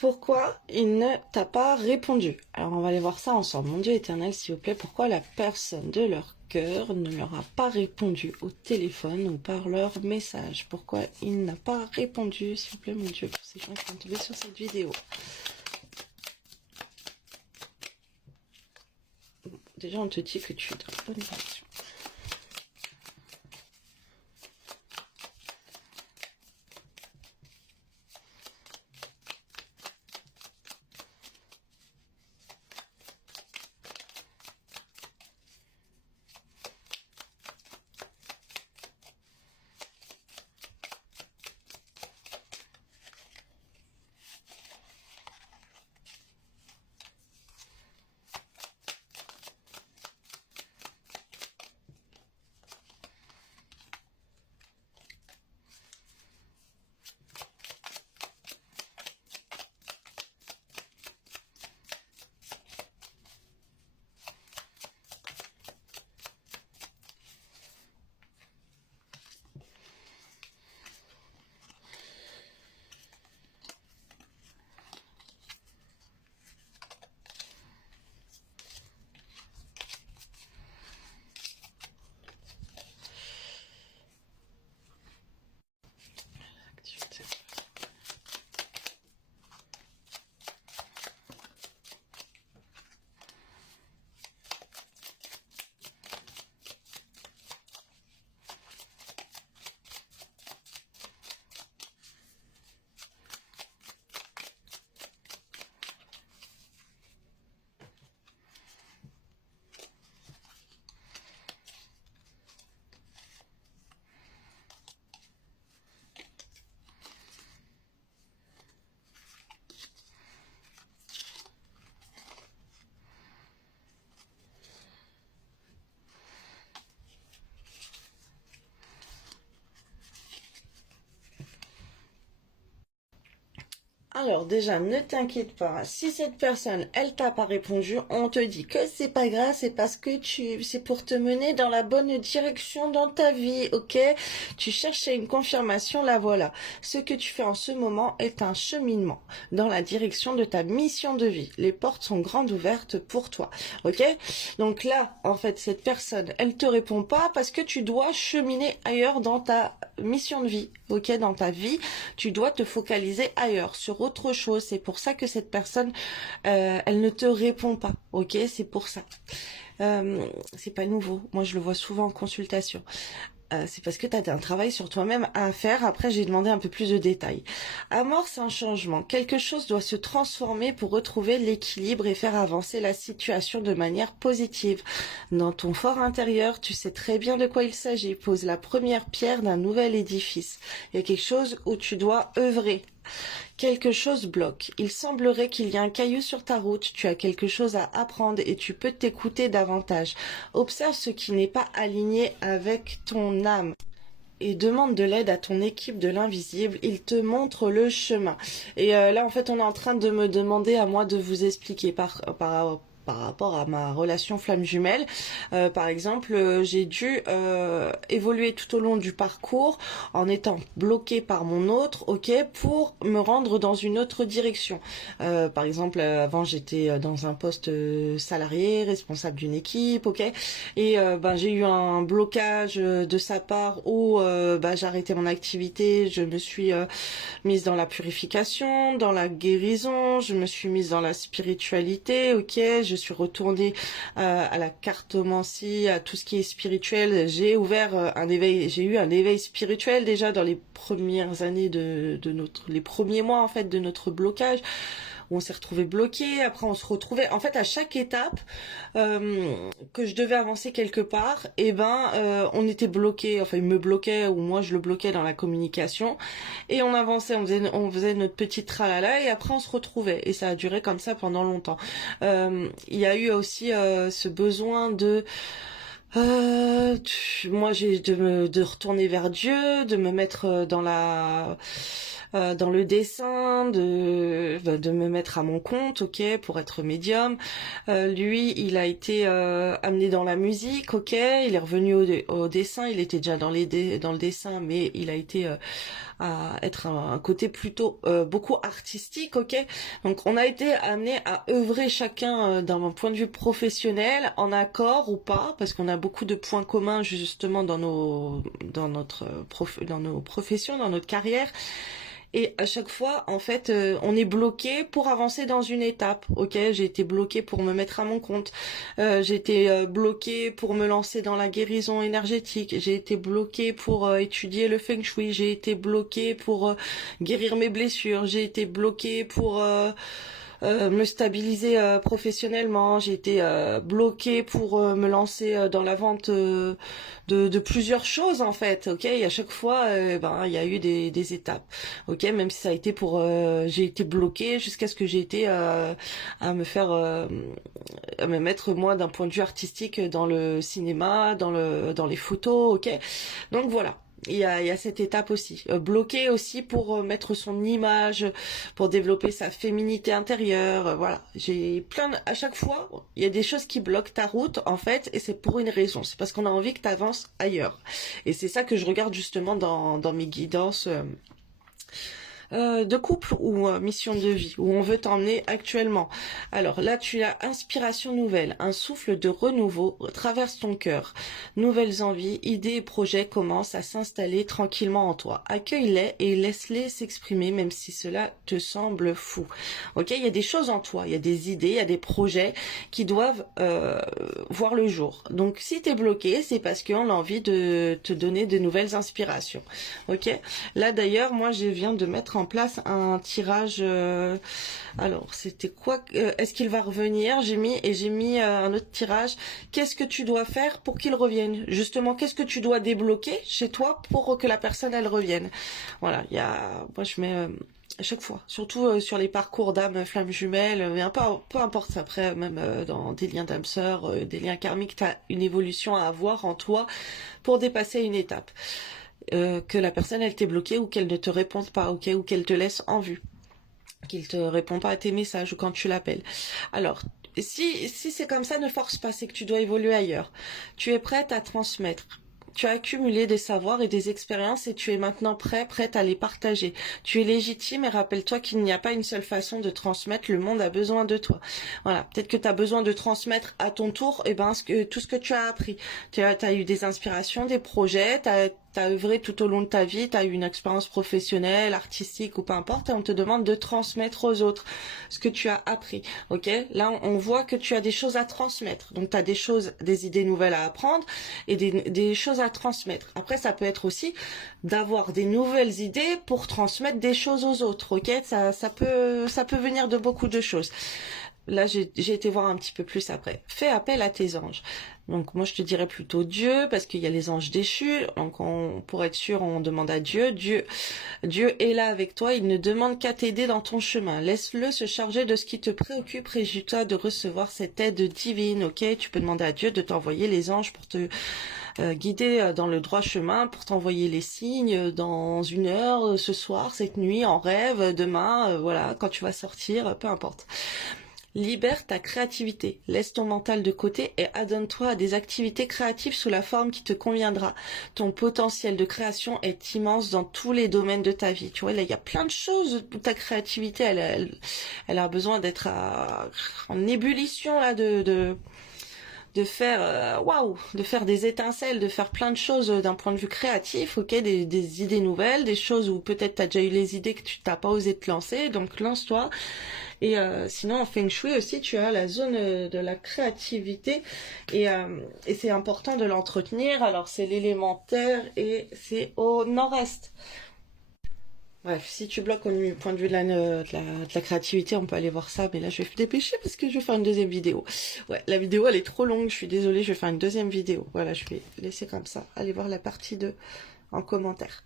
Pourquoi il ne t'a pas répondu? Alors on va aller voir ça ensemble. Mon Dieu éternel, s'il vous plaît, pourquoi la personne de leur cœur ne leur a pas répondu au téléphone ou par leur message? Pourquoi il n'a pas répondu, s'il vous plaît, mon Dieu, pour ces gens qui vont tomber sur cette vidéo? Bon, déjà, on te dit que tu es dans la bonne direction. Alors déjà, ne t'inquiète pas. Si cette personne, elle t'a pas répondu, on te dit que c'est pas grave, c'est parce que c'est pour te mener dans la bonne direction dans ta vie, ok? Tu cherchais une confirmation, la voilà. Ce que tu fais en ce moment est un cheminement dans la direction de ta mission de vie. Les portes sont grandes ouvertes pour toi, ok? Donc là, en fait, cette personne, elle te répond pas parce que tu dois cheminer ailleurs dans ta mission de vie, ok? Dans ta vie, tu dois te focaliser ailleurs, sur autre chose. C'est pour ça que cette personne, elle ne te répond pas, ok? C'est pour ça. C'est pas nouveau. Moi, je le vois souvent en consultation. C'est parce que tu as un travail sur toi-même à faire. Après, j'ai demandé un peu plus de détails. Amorce un changement. Quelque chose doit se transformer pour retrouver l'équilibre et faire avancer la situation de manière positive. Dans ton fort intérieur, tu sais très bien de quoi il s'agit. Pose la première pierre d'un nouvel édifice. Il y a quelque chose où tu dois œuvrer. Quelque chose bloque. Il semblerait qu'il y a un caillou sur ta route. Tu as quelque chose à apprendre et tu peux t'écouter davantage. Observe ce qui n'est pas aligné avec ton âme et demande de l'aide à ton équipe de l'invisible. Il te montre le chemin. Et là, en fait, on est en train de me demander à moi de vous expliquer par rapport à ma relation flamme jumelle. Par exemple, j'ai dû évoluer tout au long du parcours en étant bloquée par mon autre, ok, pour me rendre dans une autre direction. Par exemple, avant j'étais dans un poste salarié, responsable d'une équipe, ok, et ben j'ai eu un blocage de sa part où j'ai arrêté mon activité, je me suis mise dans la purification, dans la guérison, je me suis mise dans la spiritualité, ok, je suis retournée à la cartomancie, à tout ce qui est spirituel. J'ai ouvert un éveil, j'ai eu un éveil spirituel déjà dans les premières années les premiers mois en fait de notre blocage, où on s'est retrouvé bloqué. Après on se retrouvait en fait à chaque étape que je devais avancer quelque part, et on était bloqué, enfin il me bloquait ou moi je le bloquais dans la communication, et on avançait, on faisait notre petite tralala, et après on se retrouvait, et ça a duré comme ça pendant longtemps. Il y a eu aussi ce besoin de moi j'ai de retourner vers Dieu, de me mettre dans la dans le dessin, de me mettre à mon compte, ok, pour être médium. Lui, il a été amené dans la musique, ok, il est revenu au dessin, il était déjà dans dans le dessin, mais il a été à être un côté plutôt beaucoup artistique, ok. Donc on a été amené à œuvrer chacun d'un point de vue professionnel, en accord ou pas, parce qu'on a beaucoup de points communs justement dans nos professions, dans notre carrière. Et à chaque fois, en fait, on est bloqué pour avancer dans une étape. Ok, j'ai été bloqué pour me mettre à mon compte. J'ai été bloqué pour me lancer dans la guérison énergétique. J'ai été bloqué pour étudier le feng shui. J'ai été bloqué pour guérir mes blessures. J'ai été bloqué pour me stabiliser professionnellement. J'ai été bloquée pour me lancer dans la vente de plusieurs choses en fait. Ok, et à chaque fois, ben il y a eu des étapes. Ok, même si ça a été pour, j'ai été bloquée jusqu'à ce que j'ai été à me faire, à me mettre moi d'un point de vue artistique dans le cinéma, dans les photos. Ok, donc voilà. Il y a cette étape aussi. Bloqué aussi pour mettre son image, pour développer sa féminité intérieure. Voilà. À chaque fois, il y a des choses qui bloquent ta route, en fait, et c'est pour une raison. C'est parce qu'on a envie que tu avances ailleurs. Et c'est ça que je regarde justement dans mes guidances. De couple ou mission de vie, où on veut t'emmener actuellement. Alors là, tu as inspiration nouvelle, un souffle de renouveau traverse ton cœur. Nouvelles envies, idées et projets commencent à s'installer tranquillement en toi. Accueille-les et laisse-les s'exprimer, même si cela te semble fou. Ok, il y a des choses en toi, il y a des idées, il y a des projets qui doivent voir le jour. Donc si tu es bloqué, c'est parce qu'on a envie de te donner de nouvelles inspirations. Ok, là d'ailleurs, moi je viens de mettre en place un tirage. Alors, c'était quoi? Est-ce qu'il va revenir? J'ai mis un autre tirage. Qu'est-ce que tu dois faire pour qu'il revienne? Justement, qu'est-ce que tu dois débloquer chez toi pour que la personne elle revienne? Voilà, moi je mets à chaque fois, surtout sur les parcours d'âme, flammes jumelles, mais peu importe après, même dans des liens d'âme sœur, des liens karmiques, tu as une évolution à avoir en toi pour dépasser une étape. Que la personne elle t'est bloquée ou qu'elle ne te réponde pas, ok, ou qu'elle te laisse en vue, qu'il te répond pas à tes messages ou quand tu l'appelles. Alors, si c'est comme ça, ne force pas, c'est que tu dois évoluer ailleurs. Tu es prête à transmettre. Tu as accumulé des savoirs et des expériences et tu es maintenant prête à les partager. Tu es légitime et rappelle-toi qu'il n'y a pas une seule façon de transmettre, le monde a besoin de toi. Voilà, peut-être que tu as besoin de transmettre à ton tour tout ce que tu as appris. Tu as eu des inspirations, des projets, t'as œuvré tout au long de ta vie, t'as eu une expérience professionnelle, artistique ou peu importe, et on te demande de transmettre aux autres ce que tu as appris. Ok, là on voit que tu as des choses à transmettre. Donc tu as des idées nouvelles à apprendre et des choses à transmettre. Après ça peut être aussi d'avoir des nouvelles idées pour transmettre des choses aux autres. Ok, ça peut venir de beaucoup de choses. Là, j'ai été voir un petit peu plus après. Fais appel à tes anges. Donc moi, je te dirais plutôt Dieu, parce qu'il y a les anges déchus. Donc pour être sûr, on demande à Dieu. Dieu est là avec toi. Il ne demande qu'à t'aider dans ton chemin. Laisse-le se charger de ce qui te préoccupe. Réjouis-toi de recevoir cette aide divine. Ok, tu peux demander à Dieu de t'envoyer les anges pour te guider dans le droit chemin, pour t'envoyer les signes dans 1 heure, ce soir, cette nuit, en rêve, demain, voilà, quand tu vas sortir, peu importe. Libère ta créativité, laisse ton mental de côté et adonne-toi à des activités créatives sous la forme qui te conviendra. Ton potentiel de création est immense dans tous les domaines de ta vie. Tu vois, là, il y a plein de choses où ta créativité, elle a besoin d'être en ébullition, là, de faire de faire des étincelles, de faire plein de choses d'un point de vue créatif, ok, des idées nouvelles, des choses où peut-être t'as déjà eu les idées que tu t'as pas osé te lancer, donc lance-toi. Et sinon en Feng Shui aussi tu as la zone de la créativité et c'est important de l'entretenir. Alors c'est l'élémentaire et c'est au nord-est. Bref, si tu bloques au point de vue de la créativité, on peut aller voir ça, mais là je vais me dépêcher parce que je vais faire une deuxième vidéo. Ouais, la vidéo elle est trop longue, je suis désolée, je vais faire une deuxième vidéo. Voilà, je vais laisser comme ça. Allez voir la partie 2 en commentaire.